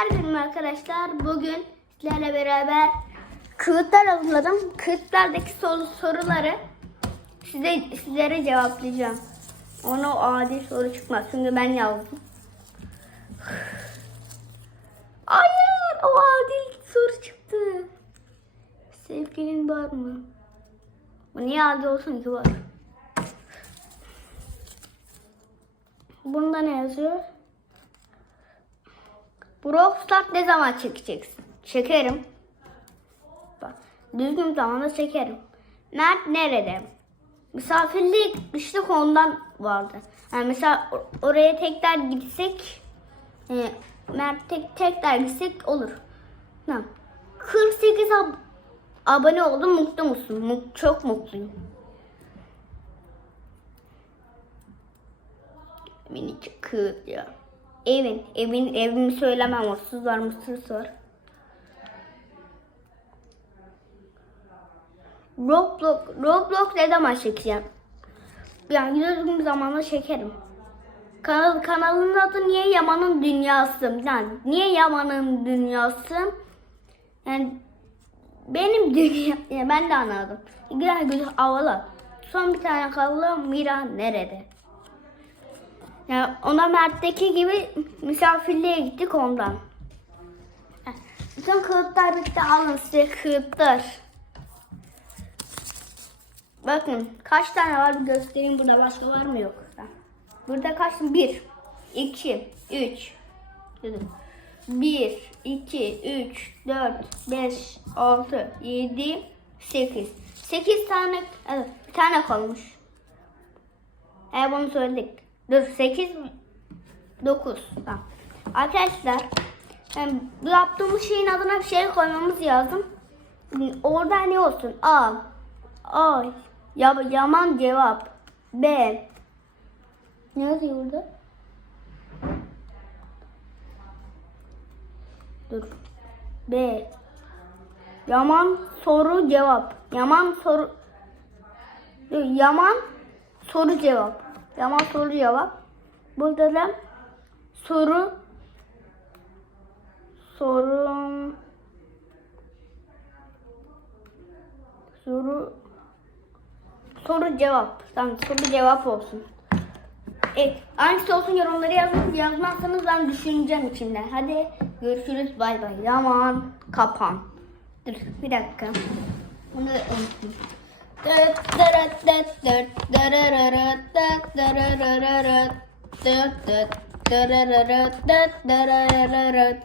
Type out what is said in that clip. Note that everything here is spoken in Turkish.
Herkese arkadaşlar bugün sizlerle beraber kağıtlar hazırladım. Kağıtlardaki soru, soruları size sizlere cevaplayacağım. Ona adil soru çıkmaz çünkü ben yazdım. Hayır o adil soru çıktı. Sevgilin var mı? Bu niye adil olsun ki var? Bunda ne yazıyor? Brawl Stars ne zaman çekeceksin? Çekerim. Bak, düzgün zamanda çekerim. Mert nerede? Misafirliğe gitmiştik ondan vardı. Yani mesela or- oraya tekrar gitsek e, Mert tek tekrar gitsek olur. Tamam. 48 ab- abone oldum mutlu musun? Mut- çok mutluyum. Minicik kız ya. Evin, evin, evimi söylemem. Mutsuz var, mutsuz var. Roblox, Roblox ne zaman çekeceğim? Yani düzgün bir zamanda çekerim. Kanal, kanalın adı niye Yaman'ın Dünyası? Yani niye Yaman'ın Dünyası? Yani benim dünya, yani ben de anladım. Güzel güzel havalı. Son bir tane kaldı. Mira nerede? Yani ona Mert'teki gibi misafirliğe gittik ondan. Bütün kağıtlar bitti. Alın size kağıtlar. Bakın kaç tane var bir göstereyim. Burada başka var mı yok. Burada kaç? Bir, iki, üç. Bir, iki, üç, dört, beş, altı, yedi, sekiz. Sekiz tane, evet, bir tane kalmış. E bunu söyledik. Dur 8 9 tamam. Arkadaşlar bu yaptığımız şeyin adına bir şey koymamız lazım. Orada ne olsun? A A ya, yaman cevap B Ne yazıyor burada? Dur. B Yaman soru cevap. Yaman soru Yaman soru cevap. Yaman soru cevap. Burada da soru soru soru soru cevap. Tamam soru cevap olsun. Evet, hangisi olsun yorumları yazın. Yazmazsanız ben düşüneceğim içimden. Hadi görüşürüz. Bay bay. Yaman kapan. Dur bir dakika. Bunu unuttum. Dıt dırıt dıt dıt dırırırıt dıt dırırırıt dıt dıt dırırırıt dıt dırırırıt